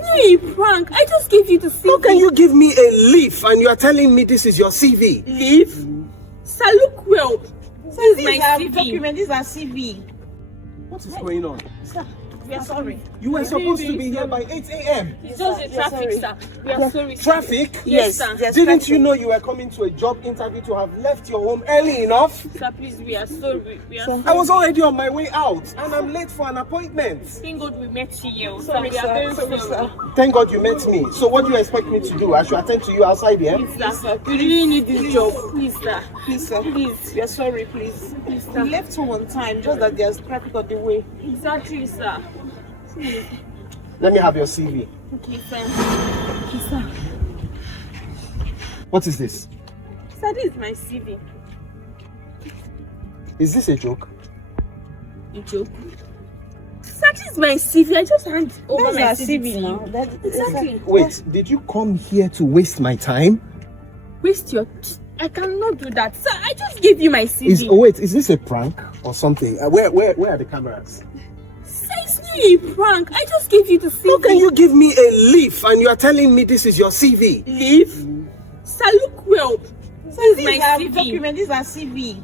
it's not a prank. I just gave you the CV. How can you give me a leaf and you are telling me this is your CV? Leave? Sir, look well. This is my CV. Document. This is our CV. What is going on? Sir, we are sorry. You were supposed to be here by 8 a.m. It's just the traffic, sir. We are sorry. Traffic? Yes, sir. Didn't you know you were coming to a job interview to have left your home early enough? Sir, please, we are sorry. We are sorry. I was already on my way out and I'm late for an appointment. Thank God we met you here. Sorry, We are very sir. sorry. Thank God you met me. So what do you expect me to do? I should attend to you outside here? Please, sir. We really need this job. Please, sir. Please, sir. Please. We are sorry, please. Please, sir. We left home on time, just that there's traffic on the way. Exactly, sir. Let me have your CV. Okay, fine. Okay, sir. What is this? Sir, this is my CV. Is this a joke? A joke? Sir, this is my CV. I just hand over my That's our CV CV now. Exactly. Wait, did you come here to waste my time? Waste your... I cannot do that. Sir, I just gave you my CV. Wait, is this a prank or something? Where are the cameras? Sir, it's not a prank. I just gave you the CV. How can you give me a leaf and you are telling me this is your CV? Leave? Sir, look well. This is my CV. Document. This is our CV.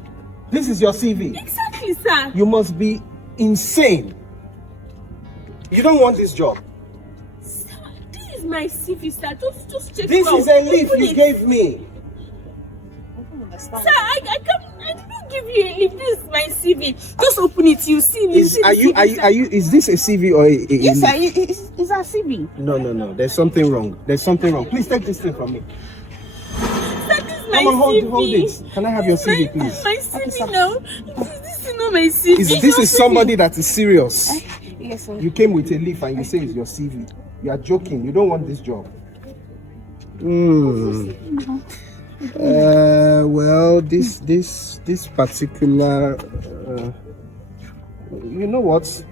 This is your CV? Exactly, sir. You must be insane. You don't want this job. Sir, this is my CV, sir. Just check This well. is a leaf Open you it. gave me. Sir, I didn't give you a leaf. This is my CV. Just open it. You see me. Is this a CV or a Yes, sir. leaf? It's our CV. No. There's something wrong. Please take this thing from me. Sir, this is my Come on, CV. hold it. Can I have your CV, please? My CV now. This is not my CV. This is somebody that is serious. Yes, sir. You came with a leaf and you say it's your CV. You are joking. You don't want this job. Well, this particular, you know what?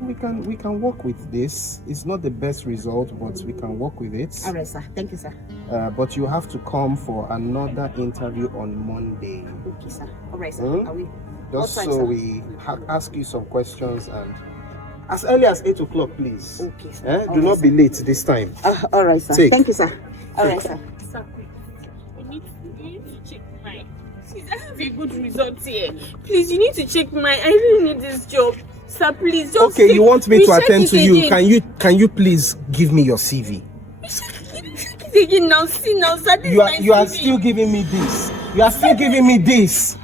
We can work with this. It's not the best result, but we can work with it. All right, sir. Thank you, sir. But you have to come for another interview on Monday. Okay, sir. All right, sir. Hmm? Are we? Just What time, so sir? we ask you some questions and as early as 8 o'clock, please. Okay, sir. Do not be late this time. All right, sir. Take. Thank you, sir. All right, sir. Sir, you need to check mine. Please, I have a good result here. Please, you need to check mine. I really need this job. Sir, please, just Okay, you want me to recheck attend it to you? again. Can you please give me your CV? Check it again now. See now, sir. This is my You are CV. still giving me this. You are still giving me this.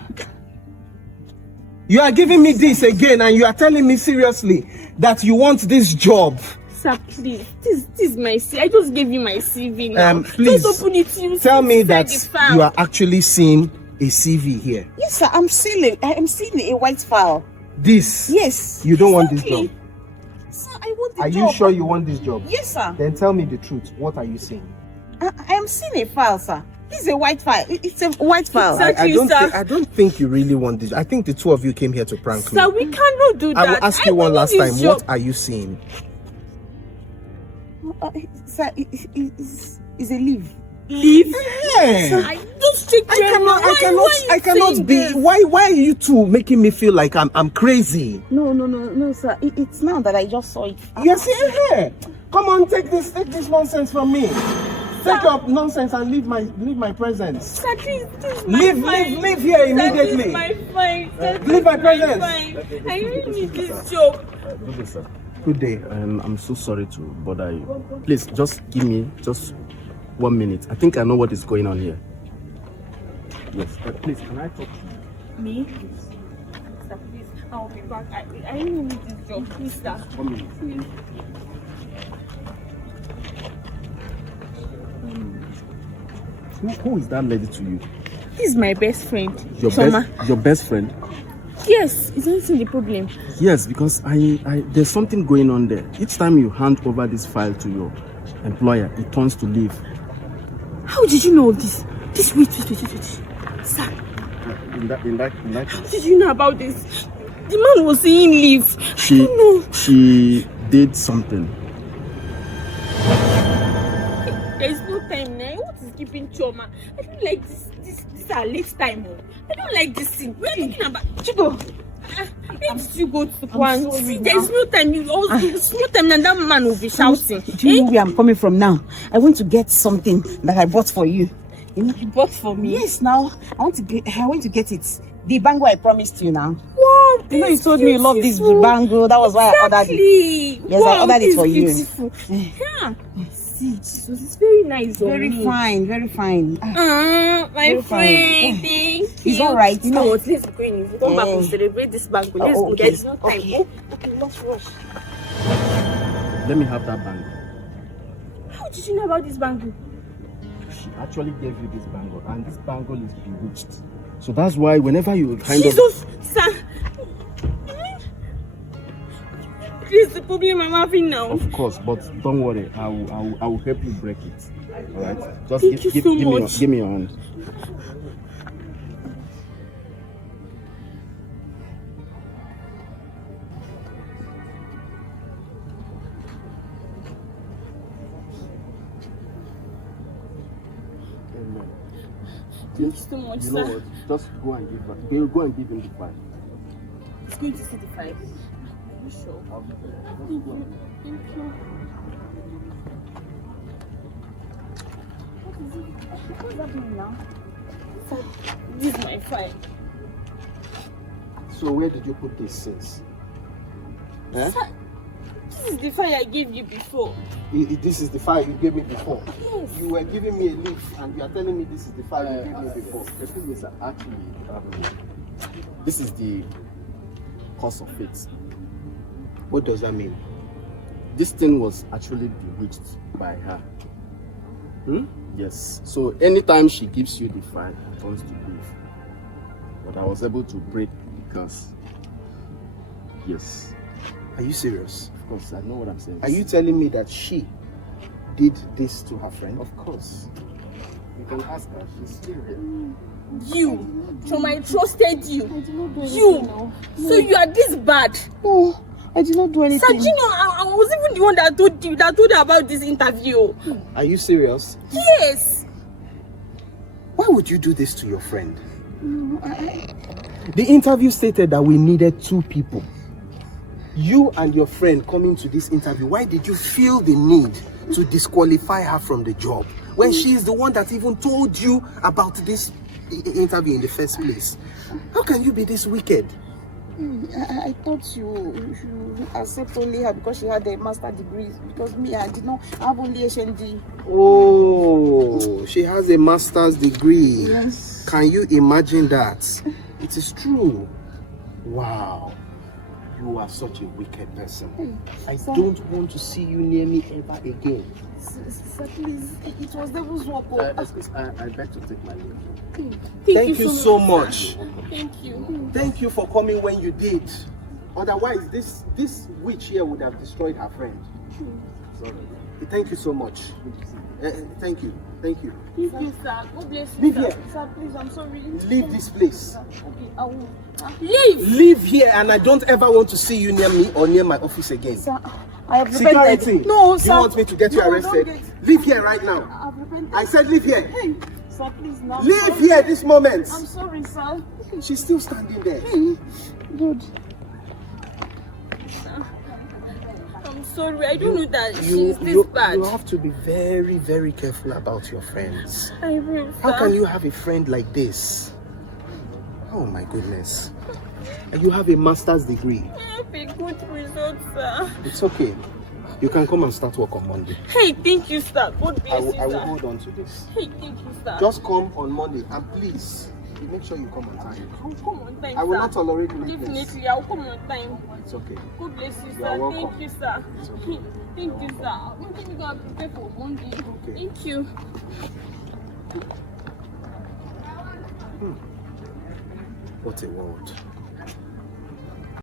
You are giving me this again, and you are telling me seriously that you want this job. Sir, please. This is my CV. I just gave you my CV now. Please Just open it. You tell see me inside that the file. you are actually seeing a CV here. Yes, sir. I'm seeing a white file. This. Yes. You don't want this Exactly. job. Sir, I want the Are job. you sure you want this job? Yes, sir. Then tell me the truth. What are you saying? I am seeing a file, sir. This is a white file. It's a white file. Exactly. I don't think you really want this. I think the two of you came here to prank me. Sir, we cannot do that. I will ask you one need last this time. job. What are you seeing? Sir, it's a leave. Leave. Hey. I just check. I cannot be. Why are you two making me feel like I'm crazy? No, sir. It's now that I just saw it. You're seeing here. Come on, take this nonsense from me. Take your nonsense and leave my presence. Sir, this is my fine. Leave here immediately. Sir, this is my fine. Sir, this Leave my is presence. fine. I really need this job. Good day, sir. Good day. I'm so sorry to bother you. Please, just give me just 1 minute. I think I know what is going on here. Yes, please, can I talk to you? Me? Sir, please. I'll be back. I really need this job. Please, sir. 1 minute. Please. Who is that lady to you? This is my best friend. Your Shoma. your best friend? Yes, is anything the problem? Yes, because I there's something going on there. Each time you hand over this file to your employer, it turns to leave. How did you know of this? Wait. Sir, In that how did you know about this? The man was saying leave. I don't know. She did something. There is no time now. What is keeping Choma? I don't like this our late time. I don't like this thing. We're talking about Chico. Where did you go to one? See, there's no time. There's no time, and that man will be shouting. Do you know where I'm coming from now? I went to get something that I bought for you. You know? You bought for me? Yes, now I went to get it. The bangle I promised you now. Wow, You know you told me you love this bangle. That was why I ordered it. Yes, I ordered it for you. Beautiful. Yeah. See, Jesus, it's very nice. Very fine, very fine. My Very friend, fine. thank you. It's all right. You know what? Let's go in. If we come back, we'll celebrate this banquet. Let's go. okay. There's no time. Okay. Okay, let's rush. Let me have that bangle. How did you know about this bangle? She actually gave you this bangle, and this bangle is bewitched. So that's why whenever you kind Jesus, sir. This is the problem I'm having now. of course, but don't worry, I will help you break it. All right, just Thank you so much. Give me your hand. Thank you so much, You know sir. what? Just go and give him the 5. It's going to see the 5. Are you sure? Thank you. Thank you. What's happening now? Sir, this is my 5. So where did you put this since? Eh? Sir, this is the 5 I gave you before. This is the 5 you gave me before. Yes. You were giving me a leaf and you are telling me this is the 5 you gave me before. Excuse me, sir. Actually, this is the cause of it. What does that mean? This thing was actually bewitched by her. Yes. So anytime she gives you the 5, it turns to leaf. But I was able to break the curse. Yes. Are you serious? Of course, I know what I'm saying. Are you telling me that she did this to her friend? Of course. You can ask her. She's still here. You, from I trusted you. I did not do anything You. now. So you are this bad. No, I did not do anything. Sir, Junior, I was even the one that told you about this interview. Are you serious? Yes. Why would you do this to your friend? The interview stated that we needed 2 people. You and your friend coming to this interview, why did you feel the need to disqualify her from the job when she is the one that even told you about this interview in the first place? How can you be this wicked? I thought you accept only her because she had a master's degree. Because me, I did not have only HND. Oh, she has a master's degree. Yes. Can you imagine that? It is true. Wow. You are such a wicked person. I don't want to see you near me ever again. Sir, please, it was devil's work. I beg to take my leave. Thank you so much. Thank you. Thank you for coming when you did. Otherwise, this witch here would have destroyed her friend. Sorry. Thank you so much. Thank you. Thank you. Thank you, sir. God bless you. Leave sir. here. Sir, please, I'm sorry. Leave this place. Okay, I will. Leave. Leave here, and I don't ever want to see you near me or near my office again. Sir, I have Security. repented. No, sir. You want me to get you No, arrested? don't get- Leave here right now. I've repented. I said leave here. Hey, sir, please, now. I'm Leave sorry. here this moment. I'm sorry, sir. She's still standing there. Good. I'm sorry. I don't know that You, she's this bad. you have to be very, very careful about your friends. I will, sir. How can you have a friend like this? Oh my goodness. And you have a master's degree. I have a good result, sir. It's okay. You can come and start work on Monday. Hey, thank you, sir. God bless you, I will sir. hold on to this. Hey, thank you, sir. Just come on Monday and please make sure you come on time. I'll come on time, I will sir. not tolerate lateness. Definitely, I'll come on time. It's okay. God bless you, You are sir. welcome. Thank you, sir. It's okay. Thank you, sir. Maybe we can prepare for Monday. Okay. Thank you. What a world.